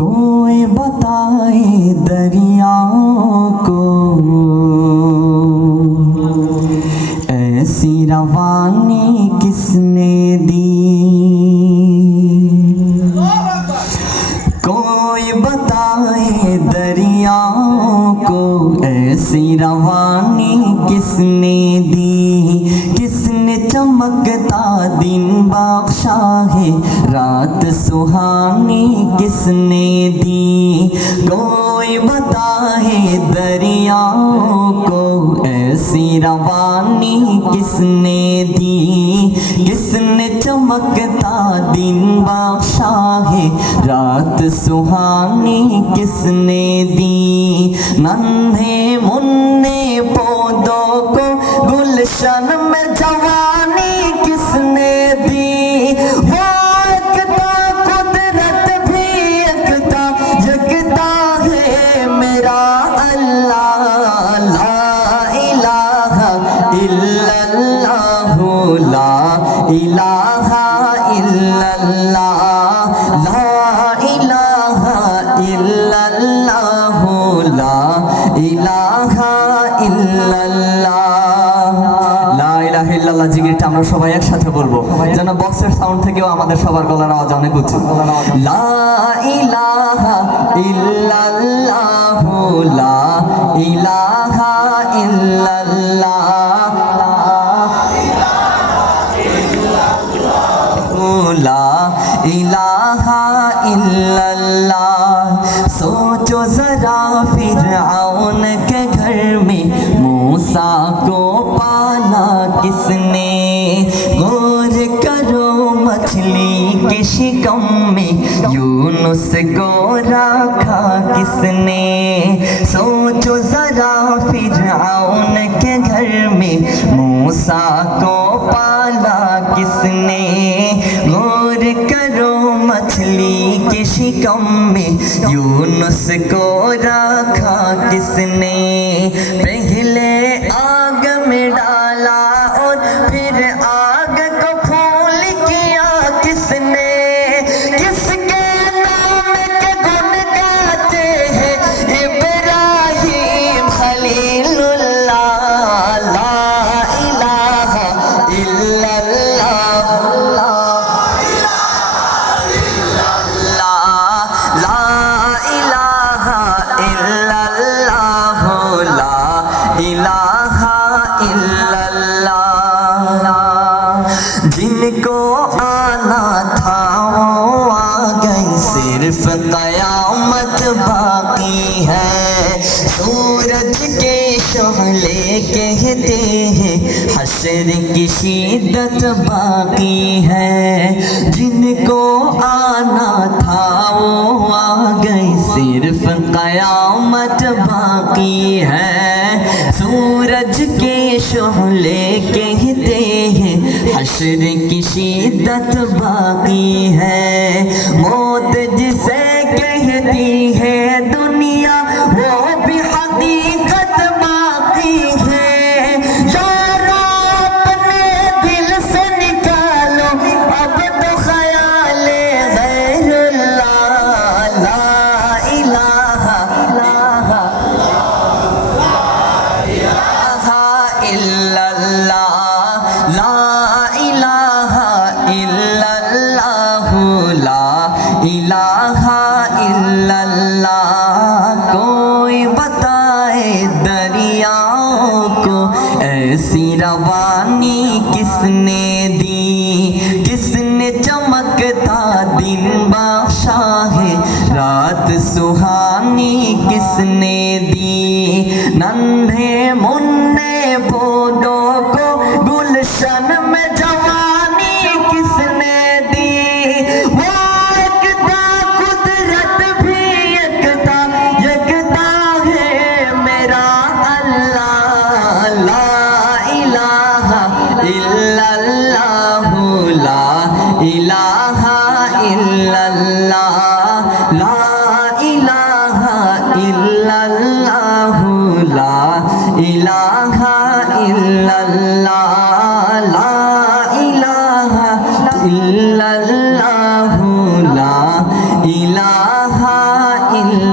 कोई बताए दरियाओं को ऐसी रवानी किसने दी। कोई बताए दरियाओं को ऐसी रवानी किसने दी। किसने चमकता दिन बख्शा है रात सुहानी किसने दी। कोई बताए दरियाओं को ऐसी रवानी किसने दी। किसने चमकता दिन बख्शा है रात सुहानी किसने दी। नन्हे मुन्ने पौधों को गुलशन में जवानी किसने दी। वो एकता कुदरत भी एकता जगता है मेरा अल्लाह। ला इलाहा इल्लल्लाह ला इलाहा इल्लल्लाह ला इलाहा इल्लल्लाह ला इलाहा इल्लल्लाह। লা ইলাহা ইল্লাল্লাহ জিকিরটা আমরা সবাই একসাথে বলবো যেন বক্সের সাউন্ড থেকেও আমাদের সবার গলার আওয়াজ অনেক উঁচু। লা ইলাহা ইল্লাল্লাহ লা ইলাহা ইল্লাল্লাহ লা ইলাহা ইল্লাল্লাহ। सोचो जरा फिरऔन के घर में मूसा को पाला किसने। गौर करो मछली के शिकम में यूनुस को रखा किसने। सोचो जरा फिरऔन के घर में मूसा को पाला किसने। गौर करो मछली के शिकम में यूनुस को रखा किसने। पहले आग में डाला और फिर आग को फूल किया किसने। किसके नाम के गुण गाते हैं इब्राहिम खलीलुल्लाह। ला इलाहा इल्लल्लाह इलाहा इल्लल्लाह। जिनको आना था वो आ गई सिर्फ कयामत बाकी है। सूरज के शोले कहते हैं हश्र की शिद्दत बाकी है। जिनको आना था वो आ गई सिर्फ कयामत बाकी है। सूरज के शोले कहते हैं हश्र की शिद्दत बाकी है। मौत जिसे कहती है दुनिया वो भी हकीकत बाकी है। यारो अपने दिल से निकालो अब तो ख्याल गैरुल्लाह। ला इलाहा इल्लल्लाह ला इलाहा इल्लल्लाह ला इलाहा इल्लल्लाह। कोई बताए दरियाओं को ऐसी रवानी किसने दी। किसने चमकता दिन बख्शा है रात सुहानी किसने दी। नन्हे मुन्ने पौधों को गुलशन में जवानी किसने दी। वो एकता कुदरत भी एकता यकता है मेरा अल्लाह। ला इलाहा इल्लल्लाह ला इलाहा इल्लल्लाह ला इलाहा इल्लल्लाह ला इलाहा इल्लल्लाह ला इलाहा इल्लल्लाह ला इलाहा ইল্লাল্লাহ